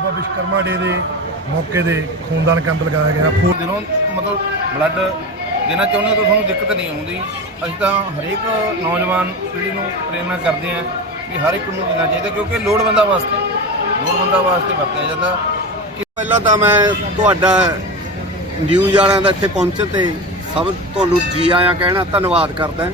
ਬਾਬਾ ਵਿਸ਼ਕਰਮਾ ਡੇ ਦੇ ਮੌਕੇ ਦੇ ਖੂਨਦਾਨ ਕੈਂਪ ਲਗਾਇਆ ਗਿਆ। ਫੂਡ ਦਿਨੋਂ ਮਤਲਬ ਬਲੱਡ ਦੇਣਾ ਚਾਹੁੰਦੇ ਤਾਂ ਤੁਹਾਨੂੰ ਦਿੱਕਤ ਨਹੀਂ ਆਉਂਦੀ। ਅਸੀਂ ਤਾਂ ਹਰੇਕ ਨੌਜਵਾਨ ਪੀੜ੍ਹੀ ਨੂੰ ਪ੍ਰੇਰਨਾ ਕਰਦੇ ਹਾਂ ਕਿ ਹਰ ਇੱਕ ਨੂੰ ਦੇਣਾ ਚਾਹੀਦਾ ਕਿਉਂਕਿ ਲੋੜਵੰਦਾਂ ਵਾਸਤੇ ਲੋੜਵੰਦਾਂ ਵਾਸਤੇ ਵਰਤਿਆ ਜਾਂਦਾ। ਪਹਿਲਾਂ ਤਾਂ ਮੈਂ ਤੁਹਾਡਾ ਨਿਊਜ਼ ਵਾਲਿਆਂ ਦਾ ਇੱਥੇ ਪਹੁੰਚਣ ਤੇ ਸਭ ਤੁਹਾਨੂੰ ਜੀ ਆਇਆਂ ਕਹਿਣਾ ਧੰਨਵਾਦ ਕਰਦਾ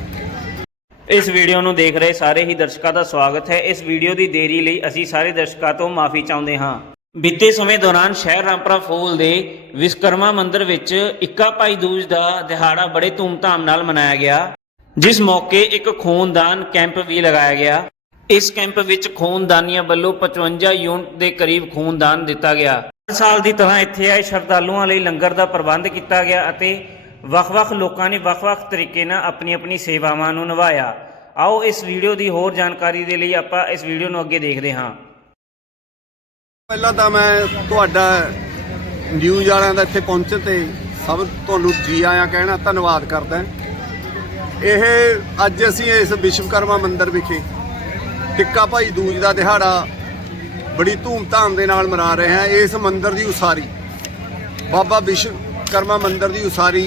ਇਸ ਵੀਡੀਓ ਨੂੰ ਦੇਖ ਰਹੇ ਸਾਰੇ ਹੀ ਦਰਸ਼ਕਾਂ ਦਾ ਸਵਾਗਤ ਹੈ। ਇਸ ਵੀਡੀਓ ਦੀ ਦੇਰੀ ਲਈ ਅਸੀਂ ਸਾਰੇ ਦਰਸ਼ਕਾਂ ਤੋਂ ਮਾਫੀ ਚਾਹੁੰਦੇ ਹਾਂ। ਬੀਤੇ ਸਮੇਂ ਦੌਰਾਨ ਸ਼ਹਿਰ ਰਾਮਪੁਰਾ ਫੂਲ ਦੇ ਵਿਸ਼ਕਰਮਾ ਮੰਦਿਰ ਵਿੱਚ ਇੱਕਾ ਭਾਈ ਦੂਜ ਦਾ ਦਿਹਾੜਾ ਬੜੇ ਧੂਮਧਾਮ ਨਾਲ ਮਨਾਇਆ ਗਿਆ, ਜਿਸ ਮੌਕੇ ਇੱਕ ਖੂਨਦਾਨ ਕੈਂਪ ਵੀ ਲਗਾਇਆ ਗਿਆ। ਇਸ ਕੈਂਪ ਵਿੱਚ ਖੂਨਦਾਨੀਆਂ ਵੱਲੋਂ 55 ਯੂਨਿਟ ਦੇ ਕਰੀਬ ਖੂਨਦਾਨ ਦਿੱਤਾ ਗਿਆ। ਹਰ ਸਾਲ ਦੀ ਤਰ੍ਹਾਂ ਇੱਥੇ ਆਏ ਸ਼ਰਧਾਲੂਆਂ ਲਈ ਲੰਗਰ ਦਾ ਪ੍ਰਬੰਧ ਕੀਤਾ ਗਿਆ ਅਤੇ ਵੱਖ-ਵੱਖ ਲੋਕਾਂ ਨੇ ਵੱਖ-ਵੱਖ ਤਰੀਕੇ ਨਾਲ ਆਪਣੀ-ਆਪਣੀ ਸੇਵਾਵਾਂ ਨੂੰ ਨਿਭਾਇਆ। ਆਓ ਇਸ ਵੀਡੀਓ ਦੀ ਹੋਰ ਜਾਣਕਾਰੀ ਦੇ ਲਈ ਆਪਾਂ ਇਸ ਵੀਡੀਓ ਨੂੰ ਅੱਗੇ ਦੇਖਦੇ ਹਾਂ। ਪਹਿਲਾਂ ਤਾਂ ਮੈਂ ਤੁਹਾਡਾ ਨਿਊਜ਼ ਵਾਲਿਆਂ ਦਾ ਇੱਥੇ ਪਹੁੰਚਣ ਤੇ ਸਭ ਤੁਹਾਨੂੰ ਜੀ ਆਇਆਂ ਕਹਿਣਾ ਧੰਨਵਾਦ ਕਰਦਾ। ਇਹ ਅੱਜ ਅਸੀਂ ਇਸ ਵਿਸ਼ਵਕਰਮਾ ਮੰਦਿਰ ਵਿਖੇ ਟਿੱਕਾ ਭਾਈ ਦੂਜ ਦਾ ਦਿਹਾੜਾ ਬੜੀ ਧੂਮਧਾਮ ਦੇ ਨਾਲ ਮਨਾ ਰਹੇ ਹਾਂ। ਇਸ ਮੰਦਿਰ ਦੀ ਉਸਾਰੀ, ਬਾਬਾ ਵਿਸ਼ਵਕਰਮਾ ਮੰਦਿਰ ਦੀ ਉਸਾਰੀ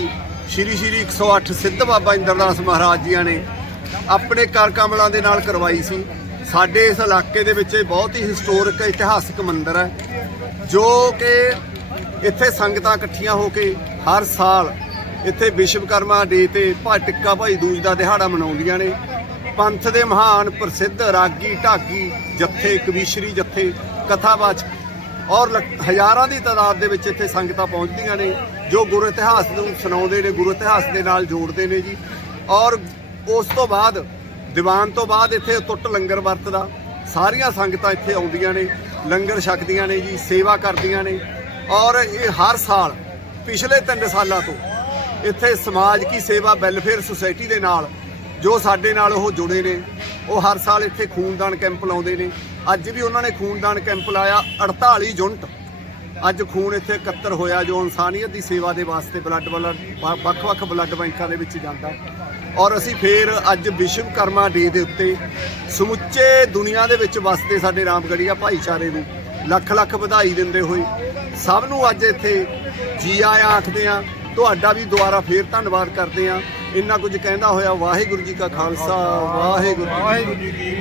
ਸ਼੍ਰੀ ਸ਼੍ਰੀ 108 ਸਿੱਧ ਬਾਬਾ ਇੰਦਰਦਾਸ ਮਹਾਰਾਜ ਜੀਆਂ ਨੇ ਆਪਣੇ ਕਰ ਕਮਲਾਂ ਦੇ ਨਾਲ ਕਰਵਾਈ ਸੀ। ਸਾਡੇ ਇਸ ਇਲਾਕੇ ਦੇ ਵਿੱਚ ਇਹ ਬਹੁਤ ਹੀ ਹਿਸਟੋਰਿਕ ਇਤਿਹਾਸਕ ਮੰਦਿਰ ਹੈ, ਜੋ ਕਿ ਇੱਥੇ ਸੰਗਤਾਂ ਇਕੱਠੀਆਂ ਹੋ ਕੇ ਹਰ ਸਾਲ ਇੱਥੇ ਵਿਸ਼ਵਕਰਮਾ ਡੇ ਤੇ ਭਾਈ ਟਿੱਕਾ ਭਾਈ ਦੂਜ ਦਾ ਦਿਹਾੜਾ ਮਨਾਉਂਦੀਆਂ ਨੇ। ਪੰਥ ਦੇ ਮਹਾਨ ਪ੍ਰਸਿੱਧ ਰਾਗੀ ਢਾਗੀ ਜੱਥੇ, ਕਵੀਸ਼ਰੀ ਜੱਥੇ, ਕਥਾਵਾਚਕ ਔਰ ਲੱਖ- ਹਜ਼ਾਰਾਂ ਦੀ ਤਾਦਾਦ ਦੇ ਵਿੱਚ ਇੱਥੇ ਸੰਗਤਾਂ ਪਹੁੰਚਦੀਆਂ ਨੇ, ਜੋ ਗੁਰੂ ਇਤਿਹਾਸ ਨੂੰ ਸੁਣਾਉਂਦੇ ਨੇ, ਗੁਰੂ ਇਤਿਹਾਸ ਦੇ ਨਾਲ ਜੋੜਦੇ ਨੇ ਜੀ। ਔਰ ਉਸ ਤੋਂ ਬਾਅਦ ਦੀਵਾਨ ਤੋਂ ਬਾਅਦ ਇੱਥੇ ਟੁੱਟ ਲੰਗਰ ਵਰਤਦਾ। ਸਾਰੀਆਂ ਸੰਗਤਾਂ ਇੱਥੇ ਆਉਂਦੀਆਂ ਨੇ, ਲੰਗਰ ਛਕਦੀਆਂ ਨੇ ਜੀ, ਸੇਵਾ ਕਰਦੀਆਂ ਨੇ। ਔਰ ਇਹ ਹਰ ਸਾਲ, ਪਿਛਲੇ 3 ਸਾਲਾਂ ਤੋਂ ਇੱਥੇ ਸਮਾਜ ਕੀ ਸੇਵਾ, ਵੈਲਫੇਅਰ ਸੁਸਾਇਟੀ ਦੇ ਨਾਲ ਜੋ ਸਾਡੇ ਨਾਲ ਉਹ ਜੁੜੇ ਨੇ, ਉਹ ਹਰ ਸਾਲ ਇੱਥੇ ਖੂਨਦਾਨ ਕੈਂਪ ਲਾਉਂਦੇ ਨੇ। ਅੱਜ ਵੀ ਉਹਨਾਂ ਨੇ ਖੂਨਦਾਨ ਕੈਂਪ ਲਾਇਆ 48 ਯੂਨਿਟ। ਅੱਜ ਖੂਨ ਇੱਥੇ ਇਕੱਤਰ ਹੋਇਆ, ਜੋ ਇਨਸਾਨੀਅਤ ਦੀ ਸੇਵਾ ਦੇ ਵਾਸਤੇ ਬਲੱਡ ਵਾਲਾ, ਵੱਖ-ਵੱਖ ਬਲੱਡ ਬੈਂਕਾਂ ਦੇ ਵਿੱਚ ਜਾਂਦਾ। ਔਰ ਅਸੀਂ ਫੇਰ ਅੱਜ ਵਿਸ਼ਵਕਰਮਾ ਡੇ ਦੇ ਉੱਤੇ ਸਮੁੱਚੇ ਦੁਨੀਆ ਦੇ ਵਿੱਚ ਵਸਦੇ ਸਾਡੇ ਰਾਮਗੜੀਆ ਭਾਈਚਾਰੇ ਨੂੰ ਲੱਖ ਲੱਖ ਵਧਾਈ ਦਿੰਦੇ ਹੋਏ ਸਭ ਨੂੰ ਅੱਜ ਇੱਥੇ ਜੀ ਆਇਆਂ ਆਖਦੇ ਆ ਤੁਹਾਡਾ ਵੀ ਦੁਬਾਰਾ ਫੇਰ ਧੰਨਵਾਦ ਕਰਦੇ ਆ ਇੰਨਾ ਕੁਝ ਕਹਿੰਦਾ ਹੋਇਆ ਵਾਹਿਗੁਰੂ ਜੀ ਕਾ ਖਾਲਸਾ, ਵਾਹਿਗੁਰੂ ਵਾਹਿਗੁਰੂ ਜੀ ਕੀ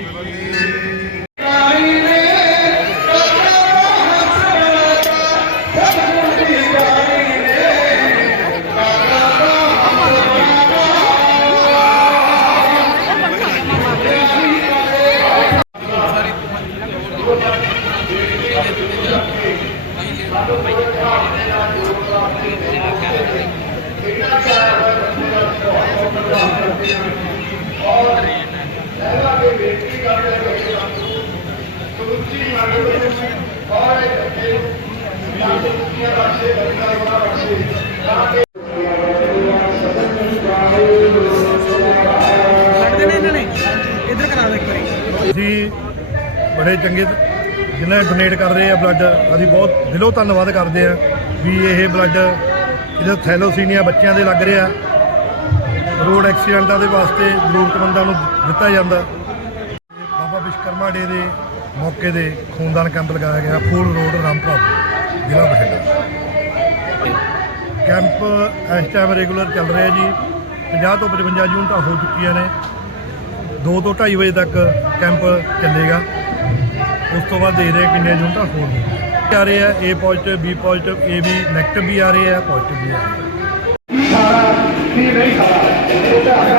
ਅਸੀਂ ਬੜੇ ਚੰਗੇ ਜਿਨ੍ਹਾਂ ਡੋਨੇਟ ਕਰ ਰਹੇ ਆ ਬਲੱਡ ਅਸੀਂ ਬਹੁਤ ਦਿਲੋਂ ਧੰਨਵਾਦ ਕਰਦੇ ਆ ਵੀ ਇਹ ਬਲੱਡ ਜਿਹੜਾ ਥੈਲੋਸੀਨੀਆ ਬੱਚਿਆਂ ਦੇ ਲੱਗ ਰਿਹਾ ਰੋਡ ਐਕਸੀਡੈਂਟਾਂ ਦੇ ਵਾਸਤੇ ਜ਼ਰੂਰਤਮੰਦਾਂ ਨੂੰ ਦਿੱਤਾ ਜਾਂਦਾ। ਬਾਬਾ ਵਿਸ਼ਕਰਮਾ ਡੇ ਦੇ ਮੌਕੇ ਦੇ ਖੂਨਦਾਨ ਕੈਂਪ ਲਗਾਇਆ ਗਿਆ, ਫੂਲ ਰੋਡ, ਰਾਮਪੁਰਾ, ਜ਼ਿਲ੍ਹਾ ਬਠਿੰਡਾ। ਕੈਂਪ ਇਸ ਟਾਈਮ ਰੈਗੂਲਰ ਚੱਲ ਰਿਹਾ ਜੀ 50 ਤੋਂ 55 ਯੂਨਿਟਾਂ ਹੋ ਚੁੱਕੀਆਂ ਨੇ। 2 ਤੋਂ 2:30 ਵਜੇ ਤੱਕ ਕੈਂਪ ਚੱਲੇਗਾ। ਉਸ ਤੋਂ ਬਾਅਦ ਦੇਖਦੇ ਹਾਂ ਕਿੰਨੇ ਯੂਨਿਟਾਂ ਹੋਰ ਆ ਰਹੇ ਆ, A positive B positive A ਵੀ ਨੈਗੇਟਿਵ ਵੀ ਆ ਰਹੇ ਆ ਪੋਜ਼ਿਟਿਵ ਵੀ ਆ ਰਹੇ ਆ।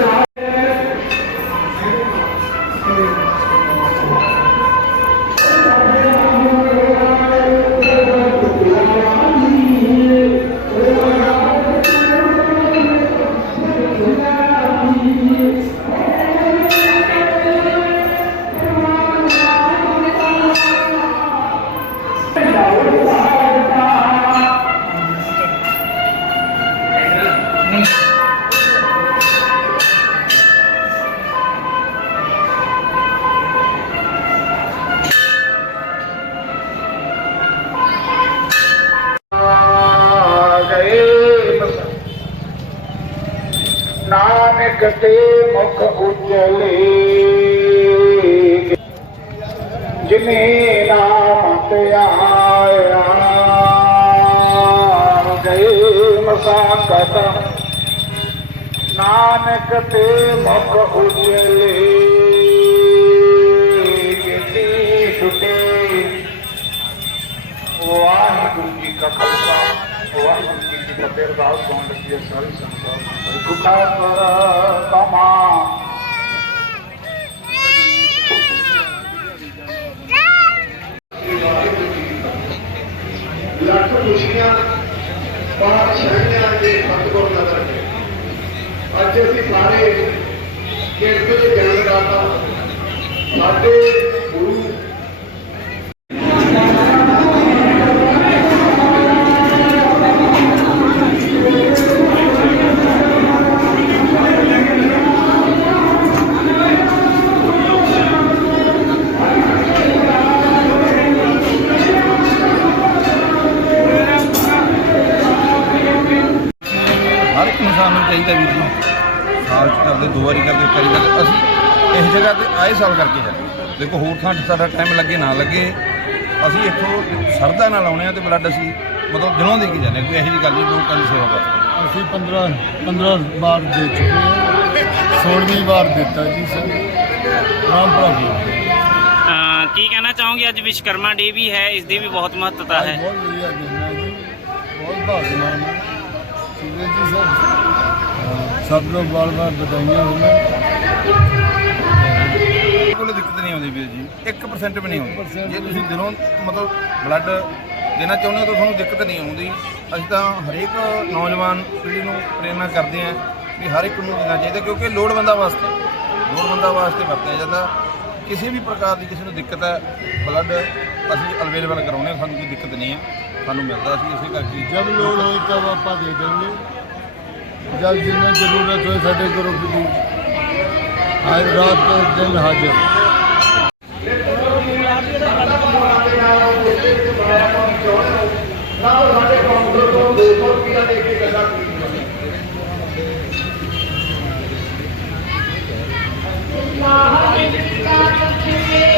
ਨਾਨਕ ਤੇ ਮੁਖ ਉਜਲੇ। ਜਿਨੇ ਨਾਮ ਤੇ ਆਇਆ ਗਏ ਮਸਾਕਤ। ਨਾਨਕ ਤੇ ਮੁਖ ਉਜਲੇ। ਜਿਤੀ ਛੁਟੇ। ਵਾਹਿਗੁਰੂ ਜੀ ਕਾ ਖਾਲਸਾ, ਵਾਹਿਗੁਰੂ ਜੀ ਕੀ ਫਤਿਹ। ਅਰਦਾਸ ਹੋਣ ਲੱਗੀ ਸਾਰੀ ਸੰਗਤ ਤਮਾ ਲੱਖ ਖੁਸ਼ੀਆਂ ਪਾਰ ਸ਼ਹਿਰਾਂ ਦੇ ਸਤਗੁਰ ਨਦਰ ਕੇ ਅੱਜ ਅਸੀਂ ਸਾਰੇ ਕਿਰਤ ਦੇ ਗਿਆਨਦਾਤਾ ਸਾਡੇ ਗੁਰੂ ਇਸ ਜਗ੍ਹਾ ਤੇ ਆਏ ਸਾਲ ਕਰਕੇ ਜਾਂਦੇ ਦੇਖੋ ਹੋਰ ਥਾਂ 'ਤੇ ਸਾਡਾ ਟਾਈਮ ਲੱਗੇ ਨਾ ਲੱਗੇ ਅਸੀਂ ਇੱਥੋਂ ਸਰਦਾ ਨਾਲ ਆਉਣੇ ਆ ਤੇ ਬਲੱਡ ਅਸੀਂ ਮਤਲਬ ਦਿਨੋਂ ਦੇ ਕੇ ਜਾਂਦੇ ਹਾਂ। ਕੋਈ ਇਹੋ ਜਿਹੀ ਗੱਲ ਨਹੀਂ ਲੋਕਾਂ ਦੀ ਸੇਵਾ ਵਾਸਤੇ ਅਸੀਂ 15 15 ਵਾਰ ਦੇ ਚੁੱਕੇ ਹਾਂ। 16ਵੀਂ ਵਾਰ ਦਿੱਤਾ ਜੀ ਸਰ। ਰਾਮ ਪ੍ਰਭੂ ਕੀ ਕਹਿਣਾ ਚਾਹੋਗੇ? ਅੱਜ ਵਿਸ਼ਕਰਮਾ ਡੇ ਵੀ ਹੈ ਇਸ ਦੀ ਵੀ ਬਹੁਤ ਮਹੱਤਤਾ ਹੈ। ਬਹੁਤ ਵਧੀਆ ਦਿਨ ਹੈ ਜੀ ਬਹੁਤ ਭਾਗਮਾਨ ਹੈ। ਜੀ ਸਭ ਨੂੰ ਬਾਰ ਬਾਰ ਬਧਾਈਆਂ ਹੋਣ ਬਿਲਕੁਲ ਦਿੱਕਤ ਨਹੀਂ ਆਉਂਦੀ ਵੀਰ ਜੀ। 1% ਵੀ ਨਹੀਂ ਆਉਂਦੀ। ਜੇ ਤੁਸੀਂ ਦਿਨੋਂ ਮਤਲਬ ਬਲੱਡ ਦੇਣਾ ਚਾਹੁੰਦੇ ਹੋ ਤਾਂ ਤੁਹਾਨੂੰ ਦਿੱਕਤ ਨਹੀਂ ਆਉਂਦੀ। ਅਸੀਂ ਤਾਂ ਹਰੇਕ ਨੌਜਵਾਨ ਪੀੜ੍ਹੀ ਨੂੰ ਪ੍ਰੇਰਣਾ ਕਰਦੇ ਹਾਂ ਵੀ ਹਰ ਇੱਕ ਨੂੰ ਦੇਣਾ ਚਾਹੀਦਾ ਕਿਉਂਕਿ ਲੋੜਵੰਦਾਂ ਵਾਸਤੇ ਲੋੜਵੰਦਾਂ ਵਾਸਤੇ ਵਰਤਿਆ ਜਾਂਦਾ। ਕਿਸੇ ਵੀ ਪ੍ਰਕਾਰ ਦੀ ਕਿਸੇ ਨੂੰ ਦਿੱਕਤ ਹੈ ਬਲੱਡ ਅਸੀਂ ਅਵੇਲੇਬਲ ਕਰਾਉਨੇ ਸਾਨੂੰ ਕੋਈ ਦਿੱਕਤ ਨਹੀਂ ਹੈ ਸਾਨੂੰ ਮਿਲਦਾ ਸੀ ਇਸੇ ਕਰਕੇ। ਜਦ ਲੋੜ ਹੋਈ ਤਾਂ ਆਪਾਂ ਦੇ ਦੇਣਗੇ ਜਦ ਜਿੰਨਾ ਜ਼ਰੂਰਤ ਹੋਏ ਸਾਡੇ ਕੋਲ ਵੀ आज रात को दिन हाजिर ਵਾਹਿਗੁਰੂ ਜੀ ਕਾ